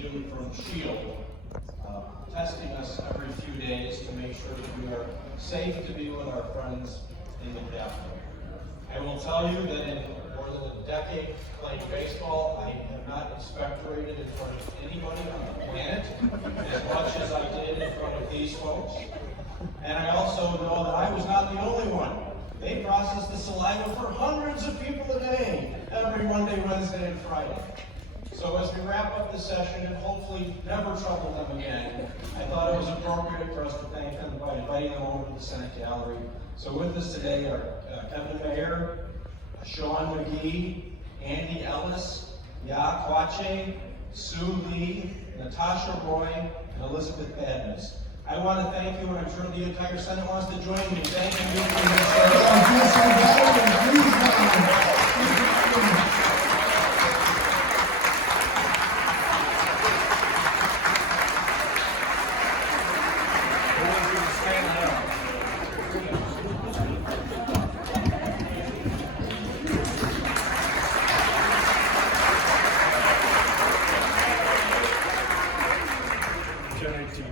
team from SHIELD, testing us every few days to make sure that we are safe to be with our friends in the Capitol. I will tell you that in more than a decade playing baseball, I have not expectorated in front of anybody on the planet as much as I did in front of these folks. And I also know that I was not the only one. They process the saliva for hundreds of people a day, every Monday, Wednesday, and Friday. So as we wrap up this session and hopefully never trouble them again, I thought it was appropriate for us to thank them by inviting them over to the Senate Gallery. So with us today are Kevin Mayer, Sean McGee, Andy Ellis, Ya Kwache, Sue Lee, Natasha Roy, and Elizabeth Badness. I want to thank you, and I'm sure the entire Senate wants to join me in thanking you for your service. Generate to you.